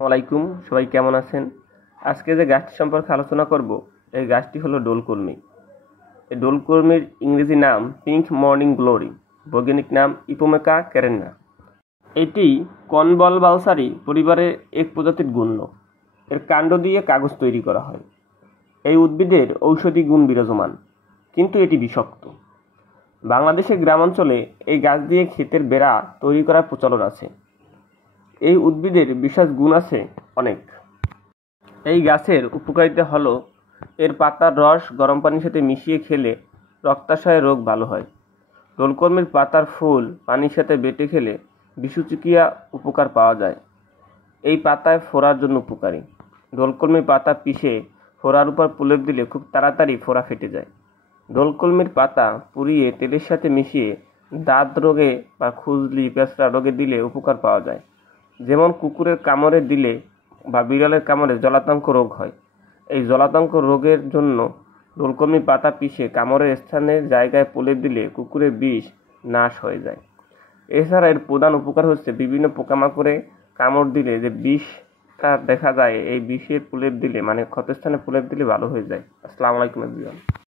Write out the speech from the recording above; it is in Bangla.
আসসালামাইকুম, সবাই কেমন আছেন? আজকে যে গাছটি সম্পর্কে আলোচনা করব, এই গাছটি হলো ডোলকলমি। এই ডোলকলমির ইংরেজি নাম পিঙ্ক মর্নিং গ্লোরি, বৈজ্ঞানিক নাম ইপোমেকা ক্যারেন্না। এটি কনভলভালসারি পরিবারের এক প্রজাতির গুল্ম। এর কাণ্ড দিয়ে কাগজ তৈরি করা হয়। এই উদ্ভিদের ঔষধি গুণ বিরাজমান, কিন্তু এটি বিষাক্ত। বাংলাদেশের গ্রামাঞ্চলে এই গাছ দিয়ে ক্ষেতের বেড়া তৈরি করার প্রচলন আছে। এই উদ্ভিদের বিশেষ গুণ আছে অনেক। এই গাছের উপকারিতা হলো এর পাতার রস গরম পানির সাথে মিশিয়ে খেলে রক্তাশয় রোগ ভালো হয়। ডোলকলমির পাতার ফুল পানির সাথে বেটে খেলে বিষুচিকিৎসা উপকার পাওয়া যায়। এই পাতায় ফোড়ার জন্য উপকারী। ডোলকলমির পাতা পিষে ফোড়ার উপর প্রলেপ দিলে খুব তাড়াতাড়ি ফোড়া ফেটে যায়। ডোলকলমির পাতা পুড়িয়ে তেলের সাথে মিশিয়ে দাঁত রোগে বা খুজলি পেঁচড়া রোগে দিলে উপকার পাওয়া যায়। যেমন কুকুরের কামড়ে দিলে বা বিড়ালের কামড়ে জলাতঙ্ক রোগ হয়। এই জলাতঙ্ক রোগের জন্য ডোলকলমি পাতা পিষে কামড়ের স্থানের জায়গায় প্রলেপ দিলে কুকুরের বিষ নাশ হয়ে যায়। এছাড়া এর প্রধান উপকার হচ্ছে বিভিন্ন পোকামাকড়ে কামড় দিলে যে বিষটা দেখা যায়, এই বিষের প্রলেপ দিলে মানে ক্ষতস্থানে প্রলেপ দিলে ভালো হয়ে যায়। আসসালামু আলাইকুম এভরিওয়ান।